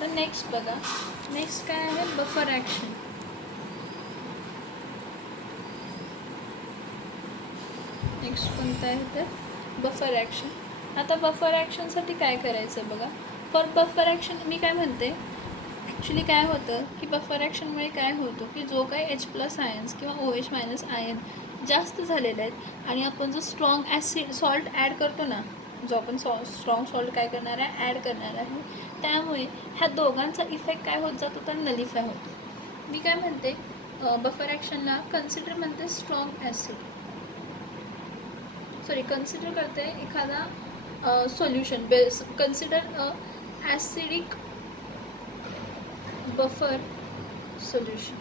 तर नेक्स्ट बघा, नेक्स्ट काय आहे, बफर ॲक्शन. नेक्स्ट कोणतं आहे तर बफर ॲक्शन. आता बफर ॲक्शनसाठी काय करायचं बघा. फॉर बफर ॲक्शन मी काय म्हणते, ॲक्च्युली काय होतं की बफर ॲक्शनमुळे काय होतं की जो काही H+ आयन्स किंवा OH- आयन जास्त झालेले आहेत आणि आपण जो स्ट्रॉंग ॲसिड सॉल्ट ॲड करतो ना, जो आपण स्ट्रॉंग सॉल्ट काय करणार आहे, ॲड करणार आहे, त्यामुळे ह्या दोघांचा इफेक्ट काय होत जातो तर नलिफाय होतो. मी काय म्हणते, बफर ॲक्शनला कन्सिडर म्हणते स्ट्रॉंग ॲसिड, सॉरी कन्सिडर करते एखादा solution, base consider acidic buffer solution.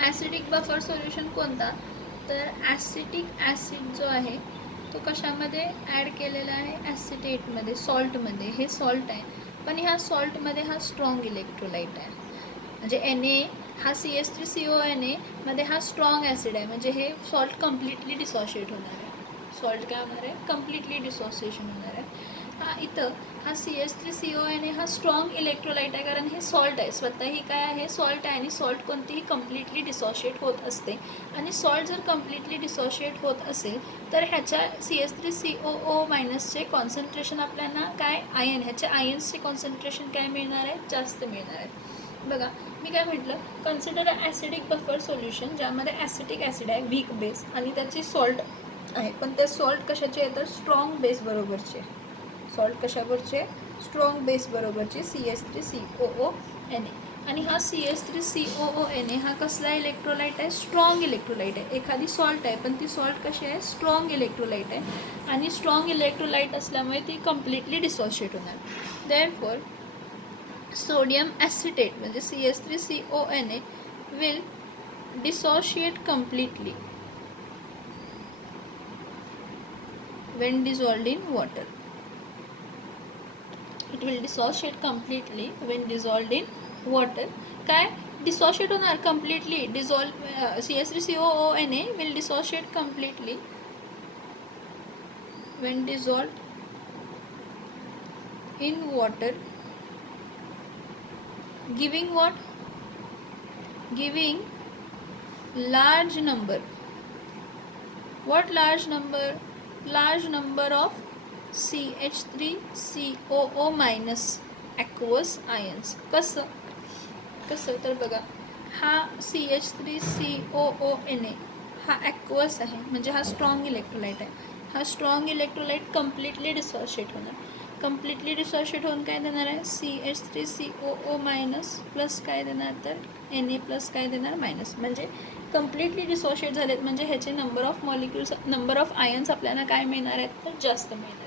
Acidic buffer solution कोणता तर ॲसिटिक ॲसिड जो आहे तो कशामध्ये ॲड केलेला आहे, ॲसिटेटमध्ये, सॉल्टमध्ये. हे सॉल्ट आहे, पण ह्या सॉल्टमध्ये हा स्ट्रॉंग इलेक्ट्रोलाइट आहे. म्हणजे Na हा CH3CONA मध्ये हा स्ट्रॉंग ॲसिड आहे, म्हणजे हे सॉल्ट कम्प्लिटली डिसॉशिएट होणार आहे. सॉल्ट काय होणार आहे, कम्प्लिटली डिसॉसिएशन होणार आहे. हा इथं हा CH3CONA हा स्ट्रॉंग इलेक्ट्रोलाइट आहे, कारण हे सॉल्ट आहे, स्वतःही काय आहे, सॉल्ट आहे. आणि सॉल्ट कोणतीही कम्प्लिटली डिसॉशिएट होत असते. आणि सॉल्ट जर कम्प्लिटली डिसॉशिएट होत असेल तर ह्याच्या CH3COO- कॉन्सन्ट्रेशन आपल्याला काय, आयन, ह्याच्या आयन्सचे कॉन्सन्ट्रेशन काय मिळणार आहे, जास्त मिळणार आहे. बघा मी काय म्हटलं, कन्सिडर ॲसिडिक बफर सोल्युशन, ज्यामध्ये ॲसिटिक ॲसिड आहे, वीक बेस, आणि त्याची सॉल्ट आहे, पण ते सॉल्ट कशाचे आहे तर स्ट्रॉंग बेस बरोबरचे. सॉल्ट कशाबरोबरचे, स्ट्रॉंग बेस बरोबरचे, CH3COONA. आणि हा CH3COONA हा कसला इलेक्ट्रोलाइट आहे, स्ट्रॉंग इलेक्ट्रोलाइट आहे. एखादी सॉल्ट आहे, पण ती सॉल्ट कशी आहे, स्ट्रॉंग इलेक्ट्रोलाइट आहे. आणि स्ट्रॉंग इलेक्ट्रोलाइट असल्यामुळे ती कम्प्लिटली डिसॉशिएट होणार. देअरफॉर सोडियम ॲसिटेट म्हणजे CH3CONA will dissociate completely when dissolved in water. It will dissociate completely when dissolved in water. काय dissociate होणार completely, CH3COONA will dissociate completely when dissolved in water, giving what, giving large number, what large number, large number of CH3COO- aqueous ions. कसं तर बघा, हा CH3COONA हा ॲक्वस आहे, म्हणजे हा स्ट्रॉंग इलेक्ट्रोलाइट आहे. हा स्ट्रॉंग इलेक्ट्रोलाइट कम्प्लिटली डिसॉशिएट होणार. कम्प्लिटली डिसॉशिएट होऊन काय देणार आहे, CH3COO- प्लस काय देणार तर Na+ काय देणार मायनस. म्हणजे कम्प्लिटली डिसॉशिएट झालेत, म्हणजे ह्याचे number of molecules, number of ions आपल्याला काय मिळणार आहेत तर जास्त मिळणार आहे.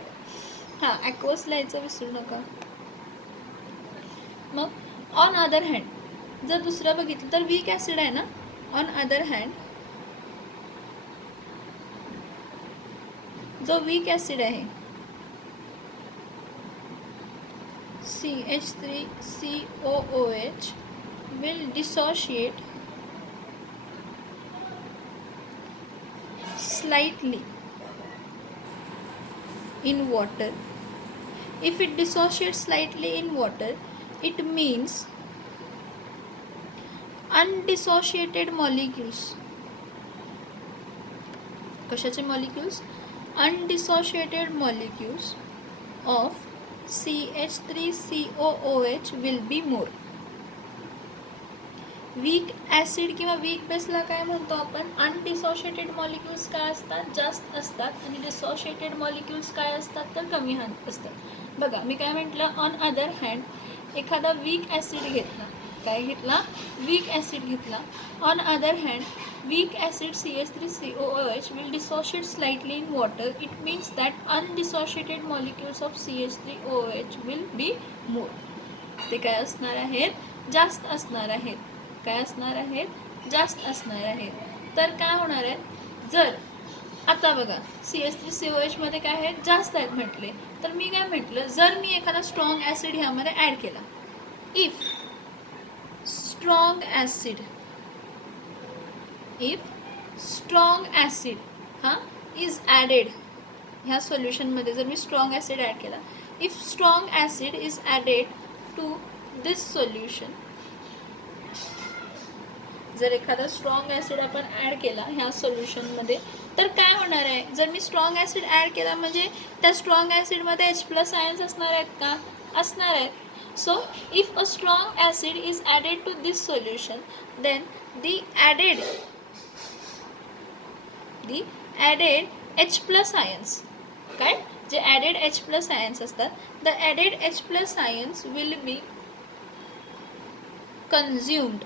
हां, ॲक्वस लिहायचं विसरू नका. मग ऑन अदर हँड जर दुसरं बघितलं तर वीक ॲसिड आहे ना, ऑन अदर हँड जो वीक ॲसिड आहे CH3COOH will dissociate slightly in water. If it dissociates slightly in water, it means undissociated molecules. कशाचे molecules? Undissociated molecules of CH3COOH will be more. Weak acid किंवा weak बेसला काय म्हणतो आपण, अनडिसॉशिएटेड molecules काय असतात, जास्त असतात, आणि डिसॉशिएटेड मॉलिक्युल्स काय असतात तर कमी असतात. बघा मी काय म्हटलं, ऑन अदर हँड एखादा वीक ॲसिड घेतला, काय घेतला, वीक ॲसिड घेतला. On other hand weak acid CH3COOH will dissociate slightly in water. It means that undissociated molecules of CH3OH will be more. ते काय असणार आहेत, जास्त असणार आहेत. काय असणार आहेत, जास्त असणार आहेत. तर काय होणार आहे, जर आता बघा CH3COH मध्ये काय आहेत, जास्त आहेत म्हटले, तर मी काय म्हटलं, जर मी एखादा स्ट्रॉंग ॲसिड ह्यामध्ये ॲड केला, इफ स्ट्रॉंग ॲसिड हां इज ॲडेड, ह्या सोल्युशनमध्ये जर मी स्ट्रॉंग ॲसिड ॲड केला, if strong acid is added to this solution, जर एखादा स्ट्रॉंग ॲसिड आपण ॲड केला ह्या सोल्युशनमध्ये तर काय होणार आहे, जर मी स्ट्रॉंग ॲसिड ॲड केला म्हणजे त्या स्ट्रॉंग ॲसिडमध्ये H+ आयन्स असणार आहेत का, असणार आहेत. So if a strong acid is added to this solution then the added H+ ions, काय जे ॲडेड H+ आयन्स असतात, the added H+ ions will be consumed.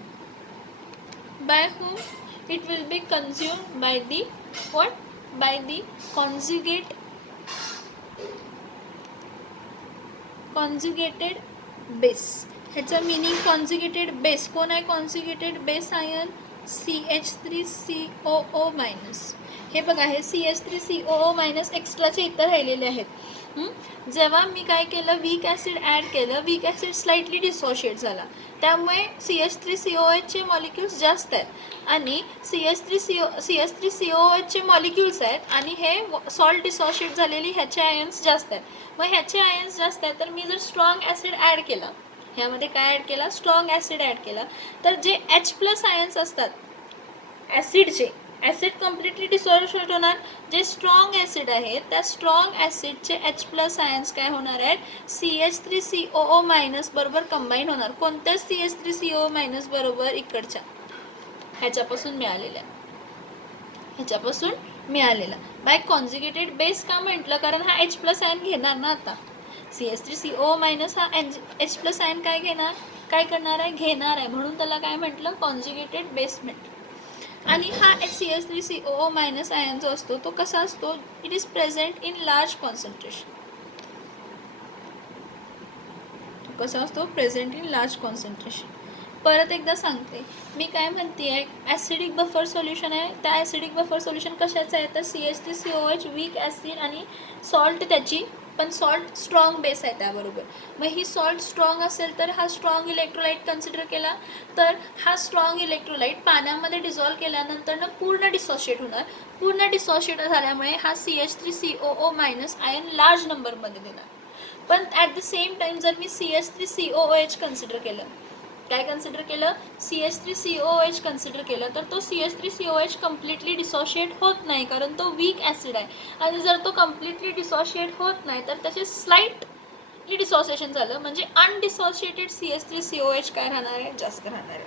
By whom? It will be consumed by the what? By the conjugated base. ह्याचा meaning conjugated base कोण आहे, conjugated base ion CH3COO-. हे बघा हे CH3COO- एक्स्ट्राचे इतर राहिलेले आहेत. जेव्हा मी काय केलं, वीक ॲसिड ॲड केलं, वीक ॲसिड स्लाइटली डिसोशिएट झाला, त्यामुळे CH3COOHचे मॉलिक्युल्स जास्त आहेत आणि CH3COOHचे मॉलिक्युल्स आहेत आणि हे सॉल्ट डिसोशिएट झालेली ह्याचे आयन्स जास्त आहेत. मग ह्याचे आयन्स जास्त आहेत तर मी जर स्ट्रॉंग ॲसिड ॲड केला, ह्यामध्ये काय ॲड केला, स्ट्रॉंग ॲसिड ॲड केला, तर जे H+ आयन्स असतात ॲसिडचे, ॲसिड कम्प्लिटली डिसोशिएट होणार. जे स्ट्रॉंग ॲसिड आहे त्या स्ट्रॉंग ॲसिडचे H+ आयन्स काय होणार आहेत, CH3COO- बरोबर कंबाईन होणार. कोणत्या CH3COO- बरोबर, इकडच्या ह्याच्यापासून मिळालेला. बाय कॉन्जुगेटेड बेस का म्हटलं, कारण हा H+ आयन घेणार ना. आता CH3COO- हा H+ आयन काय घेणार, काय करणार आहे, घेणार आहे, म्हणून त्याला काय म्हटलं, कॉन्जुगेटेड बेस म्हटलं. आणि हा CH3COO- आयन जो असतो तो कसा असतो, it is present in large concentration. कसा असतो, प्रेझेंट इन लार्ज कॉन्सन्ट्रेशन. परत एकदा सांगते मी काय म्हणते आहे, ॲसिडिक बफर सोल्युशन आहे. त्या ॲसिडिक बफर सोल्युशन कशाचं आहे तर CH3COOH वीक ॲसिड आणि सॉल्ट त्याची, पण सॉल्ट स्ट्रॉंग बेस आहे त्याबरोबर. मग ही सॉल्ट स्ट्रॉंग असेल तर हा स्ट्रॉंग इलेक्ट्रोलाइट कन्सिडर केला, तर हा स्ट्रॉंग इलेक्ट्रोलाइट पाण्यामध्ये डिझॉल्व केल्यानंतर पूर्ण डिसोशिएट होणार. पूर्ण डिसोशिएट झाल्यामुळे हा CH3COO- आयन लार्ज नंबरमध्ये देणार. पण ॲट द सेम टाईम जर मी CH3COOH कन्सिडर केलं, काय कन्सिडर केलं, CH3COOH कन्सिडर केलं, तर तो CH3COOH कम्प्लिटली डिसोशिएट होत नाही, कारण तो वीक ॲसिड आहे. आणि जर तो कम्प्लिटली डिसोशिएट होत नाही तर त्याचे स्लाइटली डिसोसिएशन झालं, म्हणजे अनडिसोशिएटेड CH3COOH काय राहणार आहे, जास्त राहणार आहे.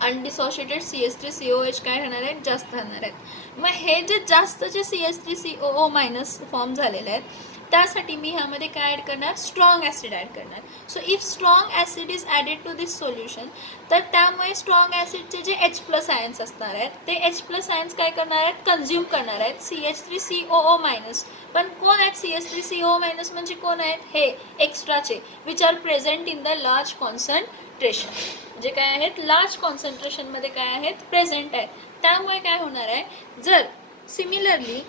अनडिसोशिएटेड CH3COOH काय राहणार आहेत, जास्त राहणार आहेत. मग हे जे जास्तचे CH3COO- फॉर्म झालेले आहेत त्यासाठी मी ह्यामध्ये काय ॲड करणार, स्ट्रॉंग ॲसिड ॲड करणार. So if strong acid is added to this solution, तर त्यामुळे स्ट्रॉंग ॲसिडचे जे H+ आयन्स असणार आहेत ते H+ आयन्स काय करणार आहेत, कन्झ्युम करणार आहेत CH3COO-. पण कोण आहेत CH3COO- म्हणजे कोण आहेत, हे एक्स्ट्राचे which are present in the large concentration, जे काय आहेत लार्ज कॉन्सन्ट्रेशनमध्ये काय आहेत, प्रेझेंट आहेत. त्यामुळे काय होणार आहे, जर सिमिलरली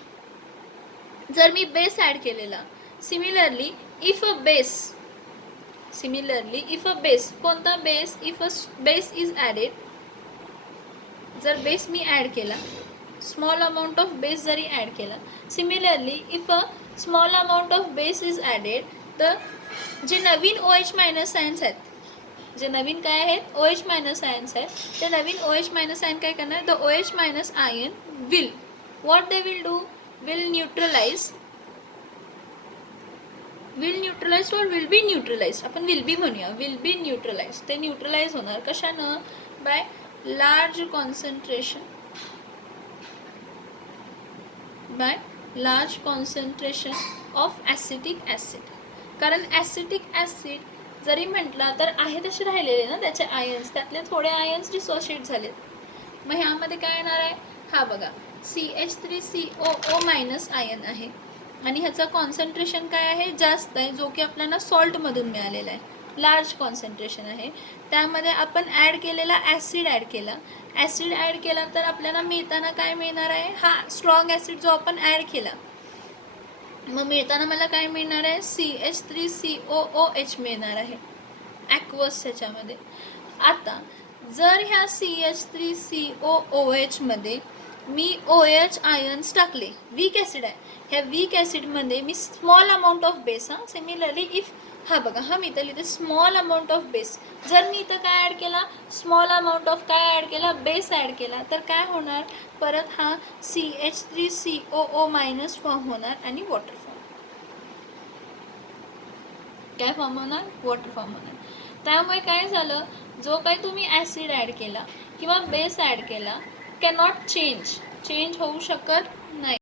जर मी बेस ॲड केलेला, सिमिलरली इफ अ बेस कोणता base, if a base is added, जर बेस मी ॲड केला, स्मॉल अमाऊंट ऑफ बेस जरी ॲड केला, similarly if a small amount of base is added, तर जे नवीन OH- आयन्स आहेत, जे नवीन काय आहेत, OH- आयन्स आहेत, ते नवीन OH- आयन काय करणार, the OH- ion will what they will do, will neutralize or will be neutralized, आपण will be म्हणूया, will be neutralized, ते न्यूट्रलाइज होणार कशानं, by large concentration of acetic acid. कारण ॲसिटिक ॲसिड जरी म्हटला तर आहे तसे राहिलेले ना त्याचे आयन्स, त्यातले थोडे आयन्स डिसोशिएट झालेत. मग ह्यामध्ये काय येणार आहे, हा बघा CH3COO- आयन आहे आणि ह्याचं कॉन्सन्ट्रेशन काय आहे, जास्त आहे, जो की आपल्याला सॉल्टमधून मिळालेला आहे, लार्ज कॉन्सन्ट्रेशन आहे. त्यामध्ये आपण ॲड केलेला ॲसिड ॲड केला तर आपल्याला मिळताना काय मिळणार आहे, हा स्ट्रॉंग ॲसिड जो आपण ॲड केला, मग मिळताना मला काय मिळणार आहे, CH3COOH मिळणार आहे ॲक्वस ह्याच्यामध्ये. आता जर ह्या CH3COOH मध्ये मी OH आयन्स टाकले, वीक ॲसिड आहे, ह्या वीक ॲसिडमध्ये मी स्मॉल अमाऊंट ऑफ बेस, हां सिमिलरली इफ हा बघा हा मी इथं लिहिते स्मॉल अमाऊंट ऑफ बेस, जर मी इथं काय ॲड केला, स्मॉल अमाऊंट ऑफ काय ॲड केला, बेस ॲड केला, तर काय होणार, परत हा CH3COO मायनस फॉर्म होणार आणि वॉटर फॉर्म, काय फॉर्म होणार, वॉटर फॉर्म होणार. त्यामुळे काय झालं, जो काही तुम्ही ॲसिड ॲड केला किंवा बेस ॲड केला कॅनॉट चेंज होऊ शकत नाही.